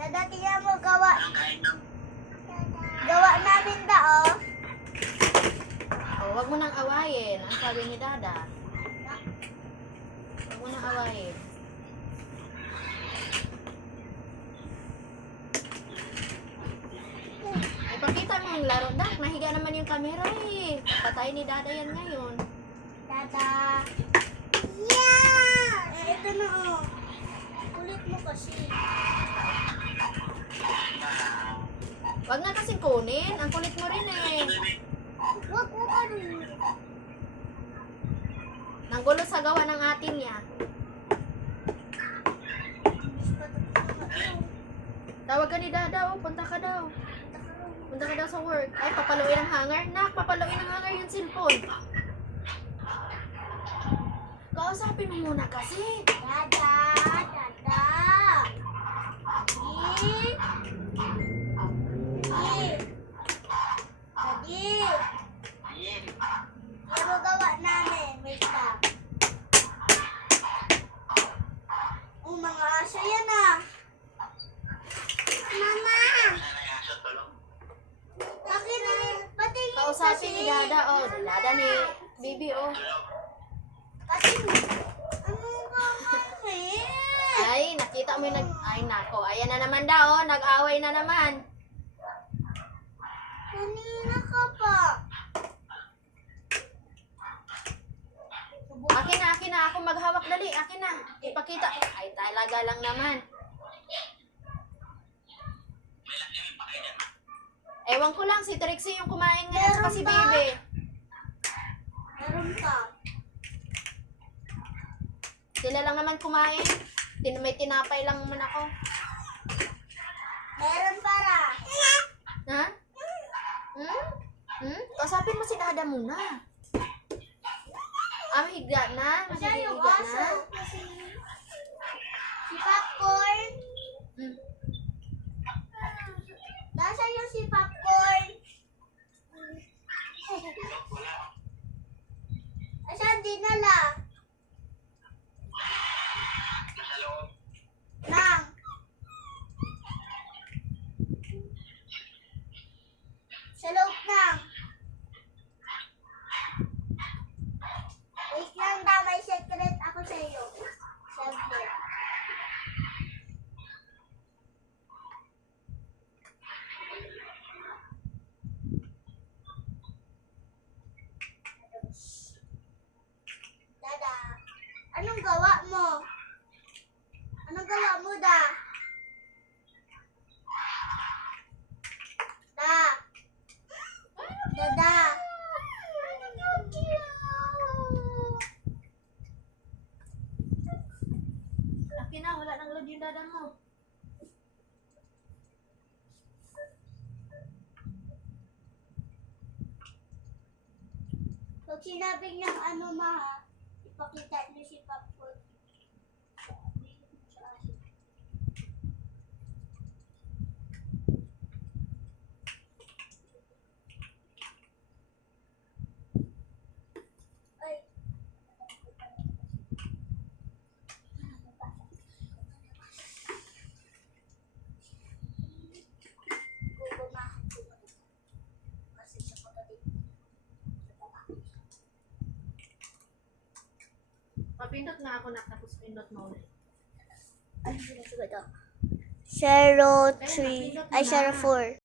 Tingnan mo, gawa. Gawa namin oh. Oh, wag mo nang awayin. Ang sabi ni Dada. Wag mo nang awayin. Ipakita mo yung laro, Dak. Nahiga naman yung camera eh. Patay ni Dada yan ngayon. Dada. Yeah! Ito na oh. Kulit mo kasi. Wag na kasing kunin. Ang kulit mo rin eh. Wag mo ka rin. Nanggulo sa gawa ng atin niya. Tawag ka ni Dada, oh. Punta ka daw. Punta ka daw sa work. Ay, papaluin ang hanger. Nak, papaluin ang hanger yung cellphone. Kausapin mo muna kasi. Dada. Dada. Daddy. Daddy. Ano mo gawa namin? Wait lang. Oh, mga aso yan ah. Mama! Bakit patingin Kausapin ni Dada, oh. Dada ni Bibi, oh. Patingin. Ano ba kami? Ay, nakita mo yung Ay, nako. Ayan na naman daw, oh. Nag-away na naman. Kanina ka pa. Akin na. Ako maghawak dali. Akin na. Ipakita. Ay, talaga lang naman. Ewan ko lang, si Trixie yung kumain ngayon sa si Bebe. Meron ka. Sila lang naman kumain. May tinapay lang naman ako. Meron para. Ha? Kausapin mo si Dada muna. Higa na? Siya yung Higa aso. na? Si Popcorn. Hmm. Nasa yung si Popcorn. Asan dinala? Nang. Sa loob nang. Wait lang na, may secret ako sa iyo. Siyempre. Dada, anong gawa mo? Anong gawa mo, Da? Da. Dada. Laki na, wala nang load yung Dada mo. Pag sinabi niyang ano ma, ipakita niyo si Popcorn. Ay. Gugumahan ko muna. Kasi siya pagdating. Papindot na ako na, tapos pindot mo ulit. Ano ba ito? 03. Ay, 04.